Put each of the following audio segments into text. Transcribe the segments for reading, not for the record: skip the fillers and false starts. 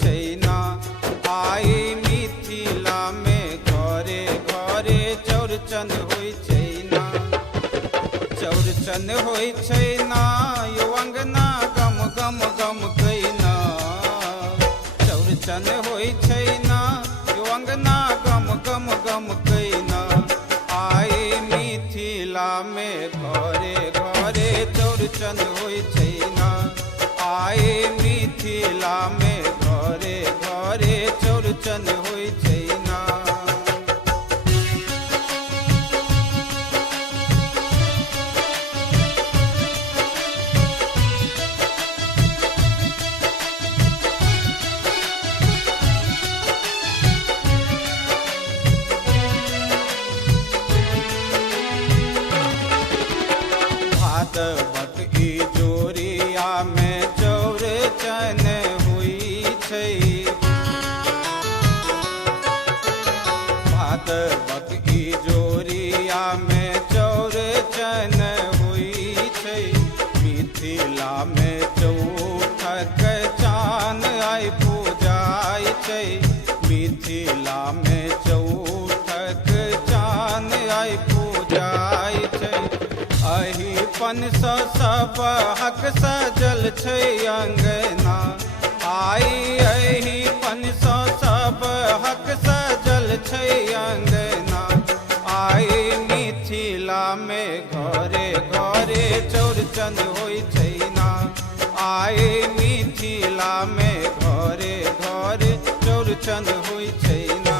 छै ना। आई मिथिला में घरे घरे चौरचन होइ छै ना। चौरचन होइ छै ना यो अंगना गम गम गम कैना। चौरचन होइ छै ना यो अंगना गम गम गम कैना। आई मिथिला में घरे घरे चौरचन होइ छै ना। आई मिथिला में घरे घरे चौरचन होइ छै ना। भादवक ई जोरिया में चौरचन होइ छै। भादवक ई जोरिया में चौरचन होइ छै। मिथिला में चौठक चान आई पूजाय छै। मिथिला में चौठक चान आई पूजाय छै। अही पन सँ सब हक सजल छै अंगना। आई एही पन सँ सब हक सजल छै अंगना। आई मिथिला में घरे घरे चौरचन होइ छै ना। आई मिथिला में घरे घरे चौरचन होइ छै ना।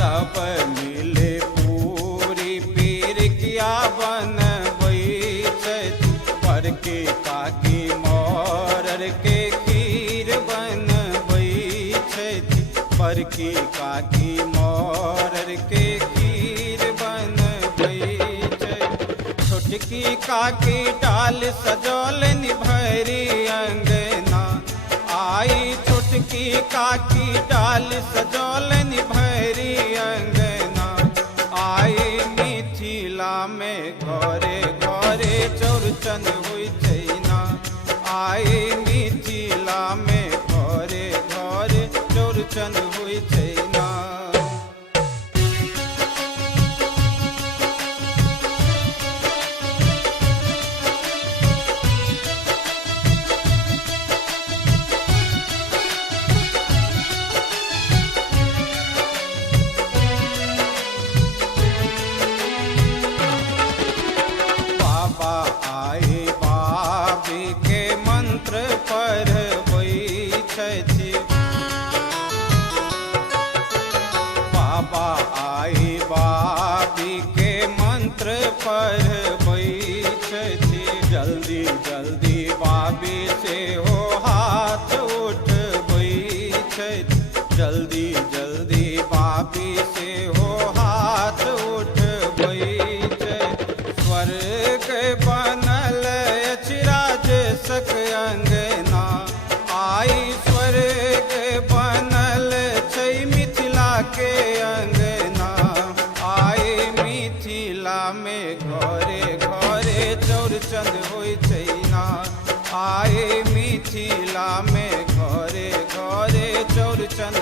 सब मिले पूरी पिरिकिया बनबै छथि। बड़के काकी मौरर के खीर बनबै छथि। बड़की काकी मौरर के खीर बनबै छथि। छोटकी काकी डाल सजौलन भरि अंगना। आई छोटकी काकी डाल सजौलन भरि अंगना। आई मिथिला में घरे घरे चौरचन होइ छै ना। आई मिथिला में घरे घरे चौरचन होइ छै ना। बाबा आई बाबी के मंत्र पढ़बै छथि। बाबा आई बाबी के मंत्र पढ़बै छथि। जल्दी जल्दी बाबी से हो हाथ उठबै छथि। जल्दी जल्दी बाबी से हो हाथ उठबै छथि। स्वर्ग बनल अछि राजसक अंगना। आई स्वर्ग बनल छै मिथिला के अंगना। आई मिथिला में घरे घरे चौरचन होइ छै ना। आई मिथिला में घरे घरे चौरचन